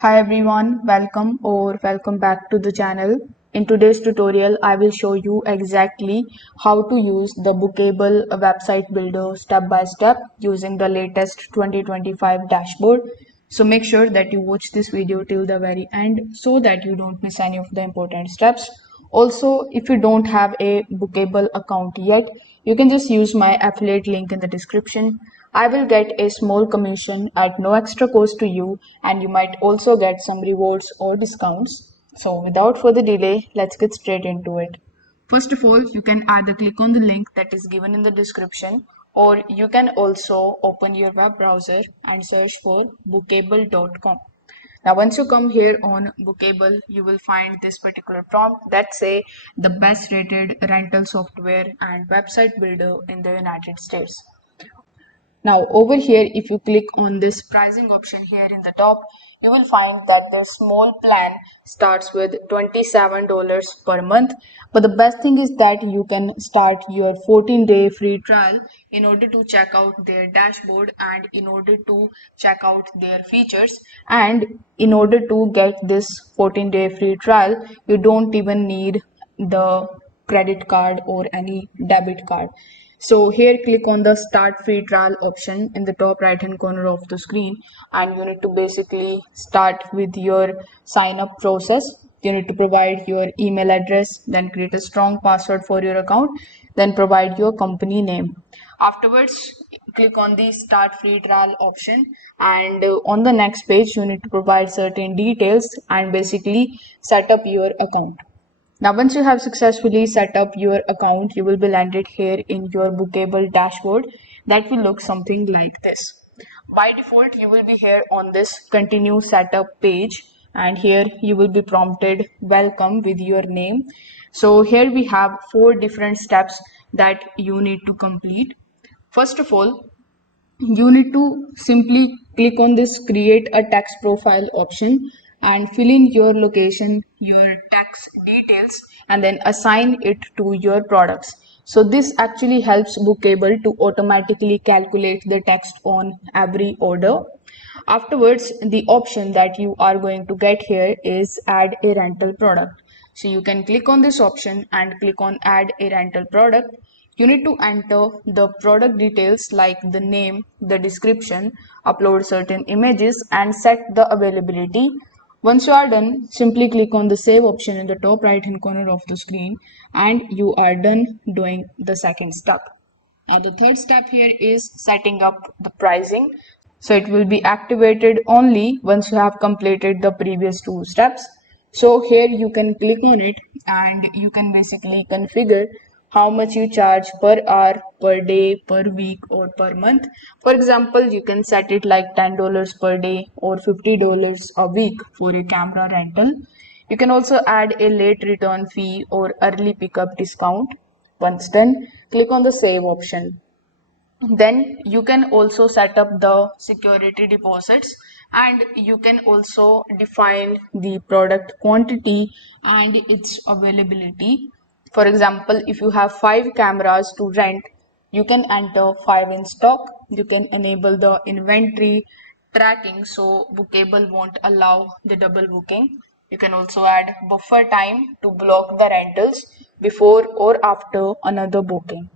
Hi everyone, welcome back to the channel. In today's tutorial, I will show you exactly how to use the Booqable website builder step by step using the latest 2025 dashboard. So make sure that you watch this video till the very end so that you don't miss any of the important steps. Also, if you don't have a Booqable account yet, you can just use my affiliate link in the description. I will get a small commission at no extra cost to you, and you might also get some rewards or discounts. So without further delay, let's get straight into it. First of all, you can either click on the link that is given in the description, or you can also open your web browser and search for bookable.com. Now, once you come here on Booqable, you will find this particular prompt that say the best rated rental software and website builder in the United States. Now over here, if you click on this pricing option here in the top, you will find that the small plan starts with $27 per month. But the best thing is that you can start your 14-day free trial in order to check out their dashboard and in order to check out their features. And in order to get this 14-day free trial, you don't even need the credit card or any debit card. So here click on the start free trial option in the top right hand corner of the screen, and you need to basically start with your sign up process. You need to provide your email address, then create a strong password for your account, then provide your company name. Afterwards, click on the start free trial option, and on the next page you need to provide certain details and basically set up your account. Now, once you have successfully set up your account, you will be landed here in your Booqable dashboard that will look something like this. By default, you will be here on this continue setup page, and here you will be prompted welcome with your name. So here we have 4 different steps that you need to complete. First of all, you need to simply click on this create a text profile option and fill in your location, your tax details, and then assign it to your products. So this actually helps Bookable to automatically calculate the text on every order. Afterwards, the option that you are going to get here is add a rental product. So you can click on this option and click on add a rental product. You need to enter the product details like the name, the description, upload certain images, and set the availability. Once you are done, simply click on the save option in the top right hand corner of the screen, and you are done doing the second step. Now the third step here is setting up the pricing. So it will be activated only once you have completed the previous 2 steps. So here you can click on it and you can basically configure how much you charge per hour, per day, per week, or per month. For example, you can set it like $10 per day or $50 a week for a camera rental. You can also add a late return fee or early pickup discount. Once done, click on the save option. Then you can also set up the security deposits, and you can also define the product quantity and its availability. For example, if you have 5 cameras to rent, you can enter 5 in stock. You can enable the inventory tracking so Bookable won't allow the double booking. You can also add buffer time to block the rentals before or after another booking.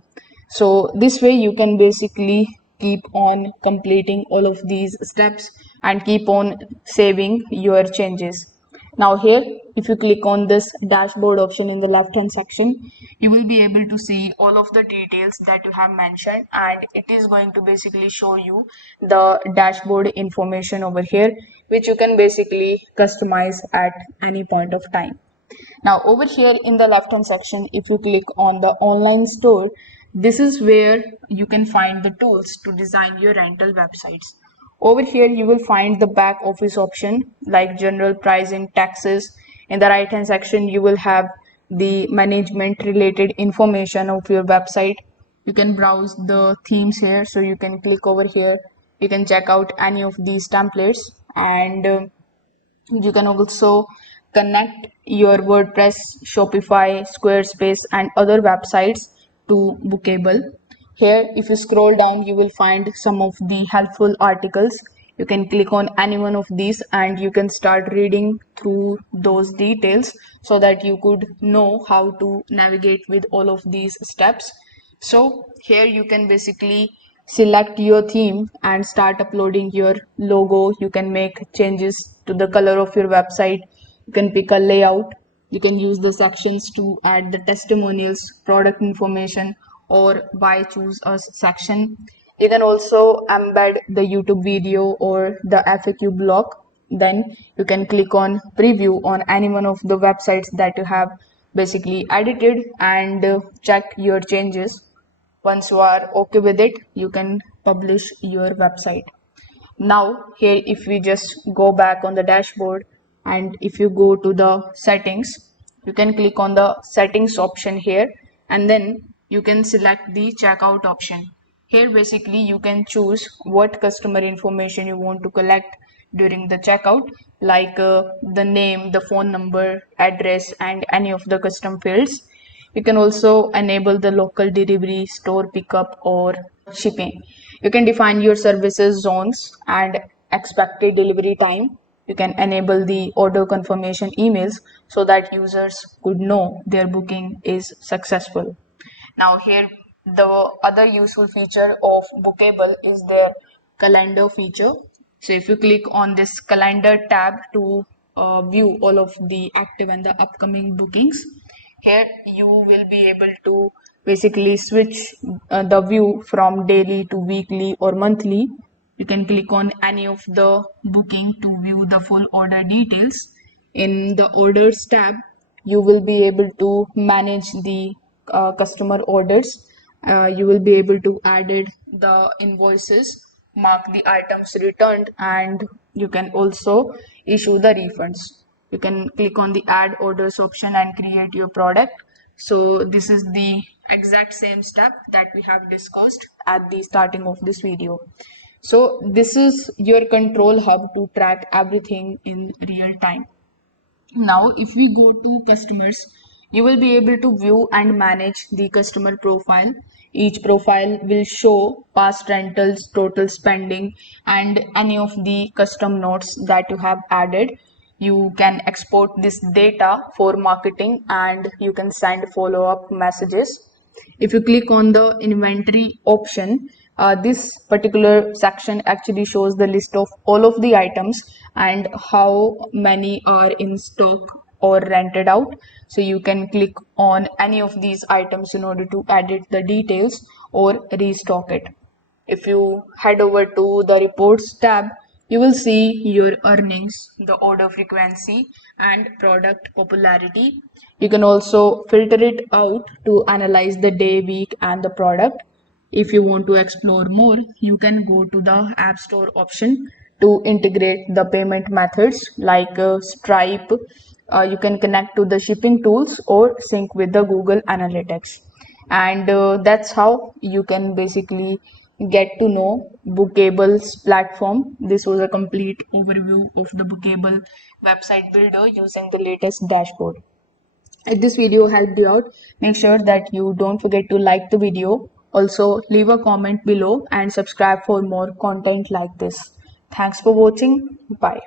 So this way you can basically keep on completing all of these steps and keep on saving your changes. Now here, if you click on this dashboard option in the left hand section, you will be able to see all of the details that you have mentioned, and it is going to basically show you the dashboard information over here, which you can basically customize at any point of time. Now over here in the left hand section, if you click on the online store, this is where you can find the tools to design your rental websites. Over here you will find the back office option like general pricing, taxes. In the right hand section you will have the management related information of your website. You can browse the themes here, so you can click over here. You can check out any of these templates, and you can also connect your WordPress, Shopify, Squarespace, and other websites to Bookable. Here, if you scroll down, you will find some of the helpful articles. You can click on any one of these and you can start reading through those details so that you could know how to navigate with all of these steps. So here you can basically select your theme and start uploading your logo. You can make changes to the color of your website. You can pick a layout. You can use the sections to add the testimonials, product information, or why choose a section. You can also embed the YouTube video or the FAQ block. Then you can click on preview on any one of the websites that you have basically edited and check your changes. Once you are okay with it, you can publish your website. Now here, if we just go back on the dashboard and if you go to the settings, you can click on the settings option here, and then you can select the checkout option. Here basically you can choose what customer information you want to collect during the checkout, like the name, the phone number, address, and any of the custom fields. You can also enable the local delivery, store pickup, or shipping. You can define your services zones and expected delivery time. You can enable the order confirmation emails so that users could know their booking is successful. Now here, the other useful feature of Bookable is their calendar feature. So if you click on this calendar tab to view all of the active and the upcoming bookings, here you will be able to basically switch the view from daily to weekly or monthly. You can click on any of the booking to view the full order details. In the orders tab, you will be able to manage the customer orders. You will be able to edit the invoices, mark the items returned, and you can also issue the refunds. You can click on the add orders option and create your product. So this is the exact same step that we have discussed at the starting of this video. So this is your control hub to track everything in real time. Now, if we go to customers, you will be able to view and manage the customer profile. Each profile will show past rentals, total spending, and any of the custom notes that you have added. You can export this data for marketing and you can send follow-up messages. If you click on the inventory option, this particular section actually shows the list of all of the items and how many are in stock or rented out. So you can click on any of these items in order to edit the details or restock it. If you head over to the reports tab, you will see your earnings, the order frequency, and product popularity. You can also filter it out to analyze the day, week, and the product. If you want to explore more, you can go to the App Store option to integrate the payment methods like Stripe. You can connect to the shipping tools or sync with the Google Analytics. And that's how you can basically get to know Bookable's platform. This was a complete overview of the Bookable website builder using the latest dashboard. If this video helped you out, make sure that you don't forget to like the video. Also, leave a comment below and subscribe for more content like this. Thanks for watching. Bye.